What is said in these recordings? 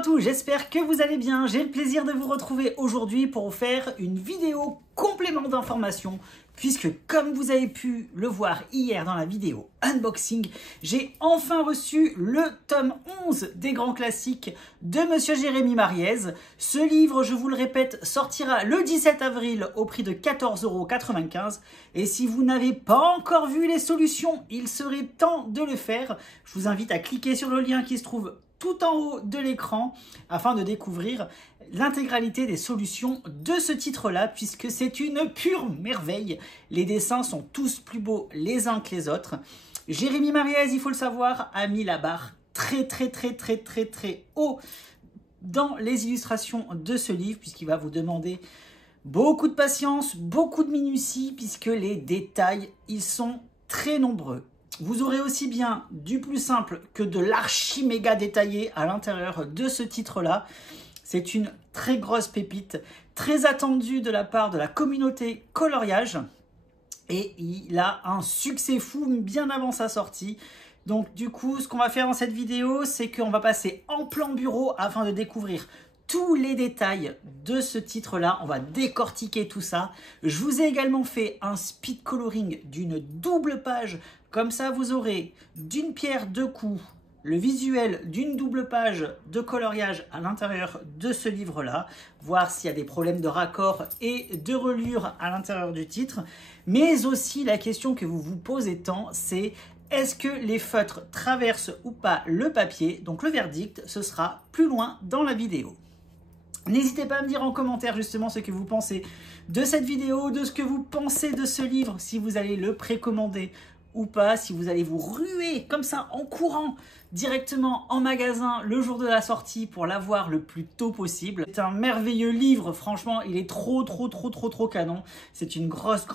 à tous, j'espère que vous allez bien. J'ai le plaisir de vous retrouver aujourd'hui pour vous faire une vidéo complément d'information puisque comme vous avez pu le voir hier dans la vidéo unboxing, j'ai enfin reçu le tome 11 des grands classiques de Monsieur Jérémy Mariez. Ce livre, je vous le répète, sortira le 17 avril au prix de 14,95 € et si vous n'avez pas encore vu les solutions, il serait temps de le faire. Je vous invite à cliquer sur le lien qui se trouve tout en haut de l'écran afin de découvrir l'intégralité des solutions de ce titre-là puisque c'est une pure merveille. Les dessins sont tous plus beaux les uns que les autres. Jérémy Mariez, il faut le savoir, a mis la barre très haut dans les illustrations de ce livre puisqu'il va vous demander beaucoup de patience, beaucoup de minutie puisque les détails, ils sont très nombreux. Vous aurez aussi bien du plus simple que de l'archi méga détaillé à l'intérieur de ce titre-là. C'est une très grosse pépite, très attendue de la part de la communauté coloriage. Et il a un succès fou bien avant sa sortie. Donc du coup, ce qu'on va faire dans cette vidéo, c'est qu'on va passer en plan bureau afin de découvrir tous les détails de ce titre-là. On va décortiquer tout ça. Je vous ai également fait un speed coloring d'une double page. Comme ça, vous aurez d'une pierre deux coups le visuel d'une double page de coloriage à l'intérieur de ce livre-là, voir s'il y a des problèmes de raccord et de reliure à l'intérieur du titre. Mais aussi, la question que vous vous posez tant, c'est est-ce que les feutres traversent ou pas le papier? Donc le verdict, ce sera plus loin dans la vidéo. N'hésitez pas à me dire en commentaire justement ce que vous pensez de cette vidéo, de ce que vous pensez de ce livre, si vous allez le précommander ou pas, si vous allez vous ruer comme ça en courant directement en magasin le jour de la sortie pour l'avoir le plus tôt possible. C'est un merveilleux livre, franchement, il est trop canon. C'est une grosse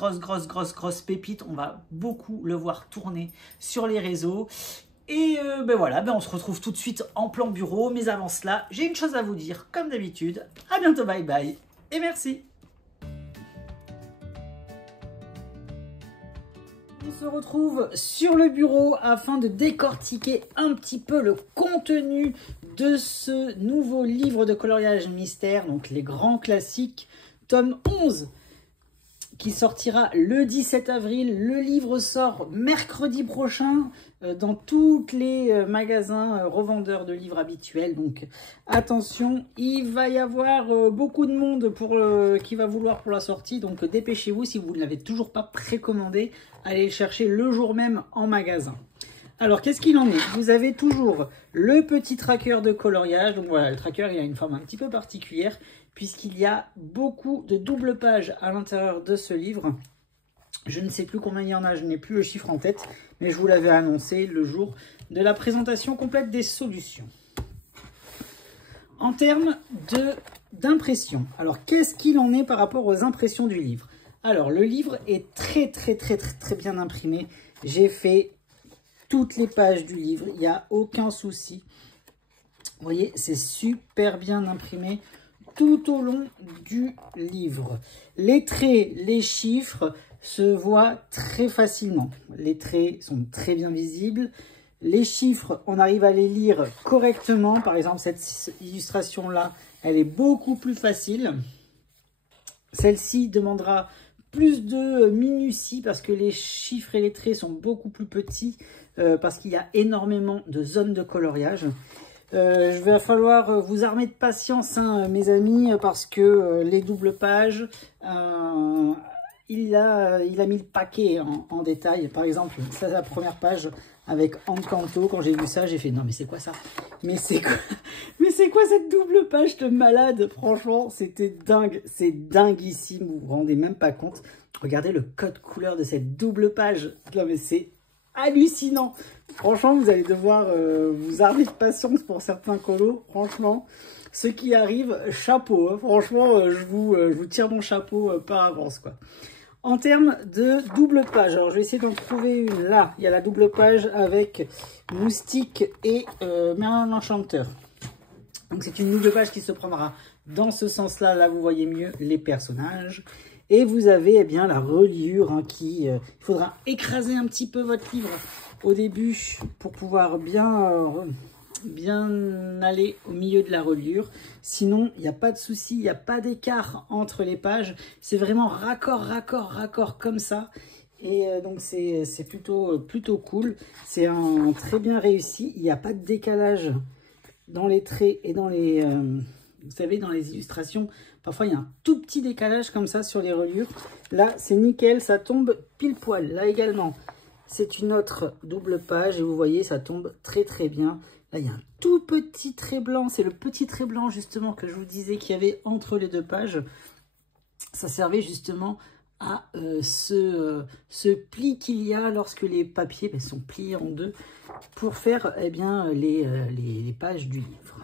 pépite, on va beaucoup le voir tourner sur les réseaux. Et ben voilà, on se retrouve tout de suite en plan bureau, mais avant cela, j'ai une chose à vous dire, comme d'habitude. À bientôt, bye bye, et merci. On se retrouve sur le bureau afin de décortiquer un petit peu le contenu de ce nouveau livre de coloriage mystère, donc les grands classiques, tome 11, qui sortira le 17 avril. Le livre sort mercredi prochain dans tous les magasins revendeurs de livres habituels. Donc attention, il va y avoir beaucoup de monde qui va vouloir pour la sortie. Donc dépêchez-vous si vous ne l'avez toujours pas précommandé. Allez le chercher le jour même en magasin. Alors, qu'est-ce qu'il en est? Vous avez toujours le petit tracker de coloriage. Donc voilà, le tracker, il a une forme un petit peu particulière puisqu'il y a beaucoup de doubles pages à l'intérieur de ce livre. Je ne sais plus combien il y en a, je n'ai plus le chiffre en tête, mais je vous l'avais annoncé le jour de la présentation complète des solutions. En termes d'impression, alors qu'est-ce qu'il en est par rapport aux impressions du livre? Alors, le livre est très bien imprimé. J'ai fait toutes les pages du livre, il n'y a aucun souci. Vous voyez, c'est super bien imprimé tout au long du livre. Les traits, les chiffres se voient très facilement. Les traits sont très bien visibles. Les chiffres, on arrive à les lire correctement. Par exemple, cette illustration-là, elle est beaucoup plus facile. Celle-ci demandera plus de minutie parce que les chiffres et les traits sont beaucoup plus petits parce qu'il y a énormément de zones de coloriage. Je vais falloir vous armer de patience, hein, mes amis, parce que les doubles pages, il a mis le paquet en détail. Par exemple, ça c'est la première page avec Encanto. Quand j'ai vu ça, j'ai fait non mais c'est quoi ça? Mais c'est quoi cette double page de malade? Franchement, c'était dingue, c'est dinguissime, vous vous rendez même pas compte. Regardez le code couleur de cette double page. Non mais c'est hallucinant. Franchement, vous allez devoir vous armer de patience pour certains colos. Franchement, ce qui arrive, chapeau. Hein. Franchement, je vous tire mon chapeau par avance, quoi. En termes de double page, alors je vais essayer d'en trouver une. Là, il y a la double page avec Moustique et Merlin l'Enchanteur. Donc c'est une double page qui se prendra dans ce sens-là. Là, vous voyez mieux les personnages. Et vous avez bien la reliure hein, il faudra écraser un petit peu votre livre au début pour pouvoir bien bien aller au milieu de la reliure. Sinon, il n'y a pas de souci, il n'y a pas d'écart entre les pages. C'est vraiment raccord, raccord, raccord comme ça. Et donc, c'est plutôt cool. C'est un très bien réussi. Il n'y a pas de décalage dans les traits et dans les... vous savez, dans les illustrations, parfois, il y a un tout petit décalage comme ça sur les reliures. Là, c'est nickel, ça tombe pile poil. Là également, c'est une autre double page et vous voyez, ça tombe très très bien. Là, il y a un tout petit trait blanc. C'est le petit trait blanc justement que je vous disais qu'il y avait entre les deux pages. Ça servait justement à ce pli qu'il y a lorsque les papiers sont pliés en deux pour faire les pages du livre.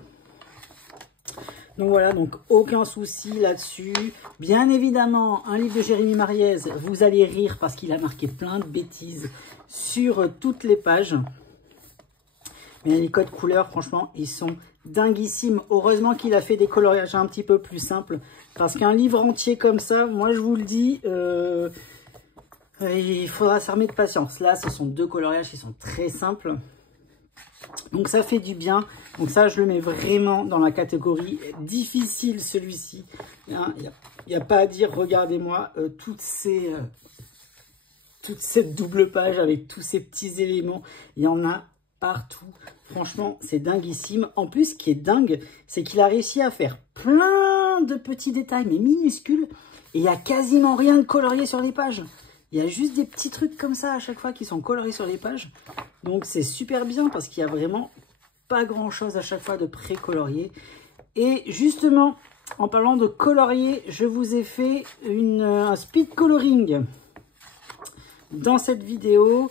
Donc voilà, donc aucun souci là-dessus. Bien évidemment, un livre de Jérémy Mariez, vous allez rire parce qu'il a marqué plein de bêtises sur toutes les pages. Mais les codes couleurs, franchement, ils sont dinguissimes. Heureusement qu'il a fait des coloriages un petit peu plus simples. Parce qu'un livre entier comme ça, moi je vous le dis, il faudra s'armer de patience. Là, ce sont deux coloriages qui sont très simples. Donc ça fait du bien. Donc ça, je le mets vraiment dans la catégorie difficile, celui-ci. Il n'y a pas à dire, regardez-moi, toute cette double page avec tous ces petits éléments. Il y en a partout. Franchement, c'est dinguissime. En plus, ce qui est dingue, c'est qu'il a réussi à faire plein de petits détails, mais minuscules. Et il n'y a quasiment rien de colorié sur les pages. Il y a juste des petits trucs comme ça à chaque fois qui sont coloriés sur les pages. Donc c'est super bien parce qu'il n'y a vraiment pas grand chose à chaque fois de pré-colorié. Et justement, en parlant de colorier, je vous ai fait un speed coloring dans cette vidéo,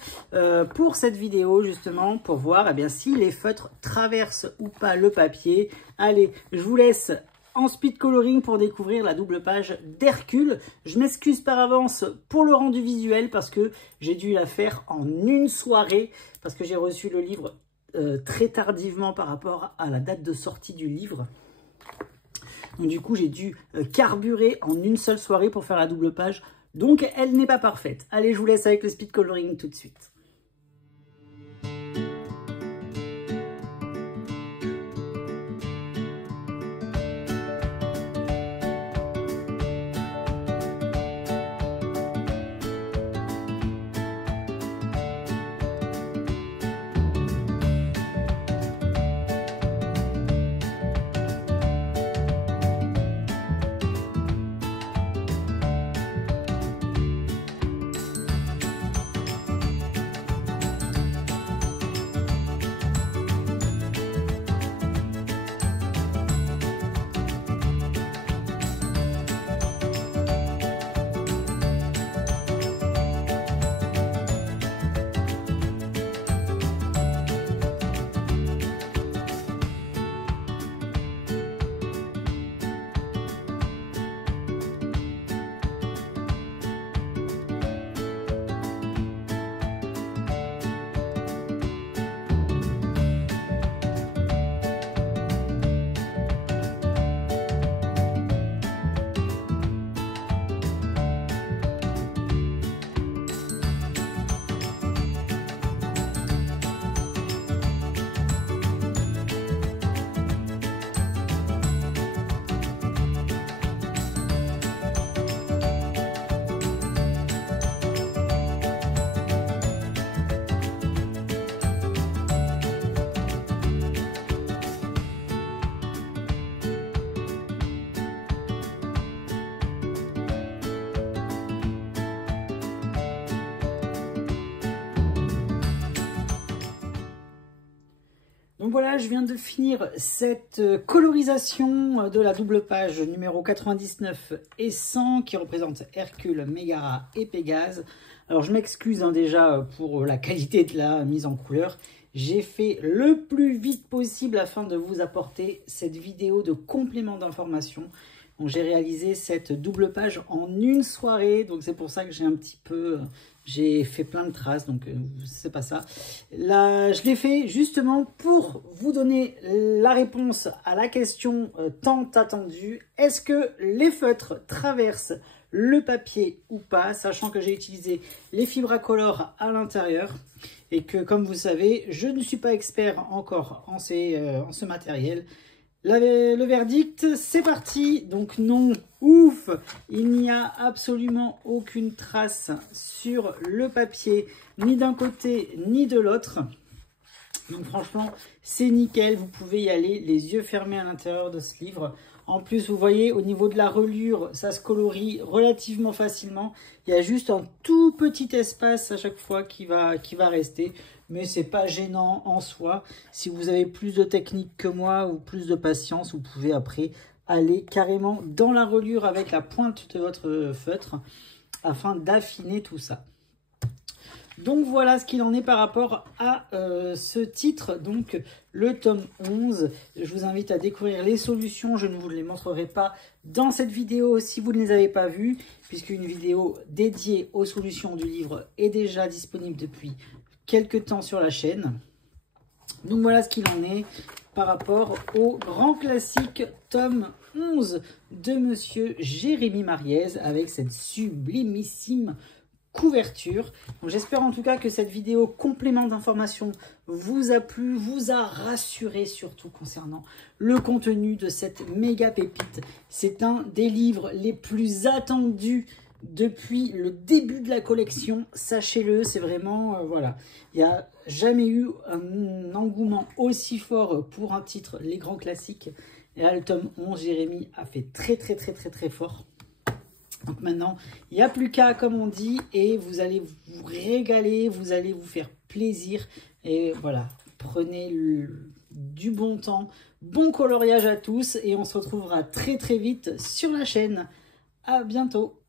pour cette vidéo justement, pour voir si les feutres traversent ou pas le papier. Allez, je vous laisse en speed coloring pour découvrir la double page d'Hercule. Je m'excuse par avance pour le rendu visuel parce que j'ai dû la faire en une soirée, parce que j'ai reçu le livre très tardivement par rapport à la date de sortie du livre. Donc du coup, j'ai dû carburer en une seule soirée pour faire la double page. Donc, elle n'est pas parfaite. Allez, je vous laisse avec le speed coloring tout de suite. Donc voilà, je viens de finir cette colorisation de la double page numéro 99 et 100 qui représente Hercule, Mégara et Pégase. Alors je m'excuse déjà pour la qualité de la mise en couleur. J'ai fait le plus vite possible afin de vous apporter cette vidéo de complément d'information. Donc j'ai réalisé cette double page en une soirée, donc c'est pour ça que j'ai fait plein de traces, donc c'est pas ça. Là, je l'ai fait justement pour vous donner la réponse à la question tant attendue. Est-ce que les feutres traversent le papier ou pas, sachant que j'ai utilisé les fibres à color à l'intérieur et que, comme vous savez, je ne suis pas expert encore en ce matériel. Le verdict, c'est parti. Donc non, ouf, il n'y a absolument aucune trace sur le papier, ni d'un côté ni de l'autre. Donc franchement, c'est nickel. Vous pouvez y aller les yeux fermés à l'intérieur de ce livre. En plus, vous voyez, au niveau de la reliure, ça se colorie relativement facilement. Il y a juste un tout petit espace à chaque fois qui va rester. Mais c'est pas gênant en soi. Si vous avez plus de technique que moi ou plus de patience, vous pouvez après aller carrément dans la reliure avec la pointe de votre feutre afin d'affiner tout ça. Donc voilà ce qu'il en est par rapport à ce titre, donc le tome 11. Je vous invite à découvrir les solutions, je ne vous les montrerai pas dans cette vidéo si vous ne les avez pas vues, puisqu'une vidéo dédiée aux solutions du livre est déjà disponible depuis quelques temps sur la chaîne. Donc voilà ce qu'il en est par rapport au grand classique tome 11 de Monsieur Jérémy Mariez avec cette sublimissime couverture. J'espère en tout cas que cette vidéo complément d'information vous a plu, vous a rassuré surtout concernant le contenu de cette méga pépite. C'est un des livres les plus attendus depuis le début de la collection, sachez-le, c'est vraiment, voilà, il n'y a jamais eu un engouement aussi fort pour un titre, les grands classiques. Et là, le tome 11, Jérémy a fait très fort. Donc maintenant, il n'y a plus qu'à, comme on dit, et vous allez vous régaler, vous allez vous faire plaisir. Et voilà, prenez du bon temps, bon coloriage à tous, et on se retrouvera très vite sur la chaîne. À bientôt.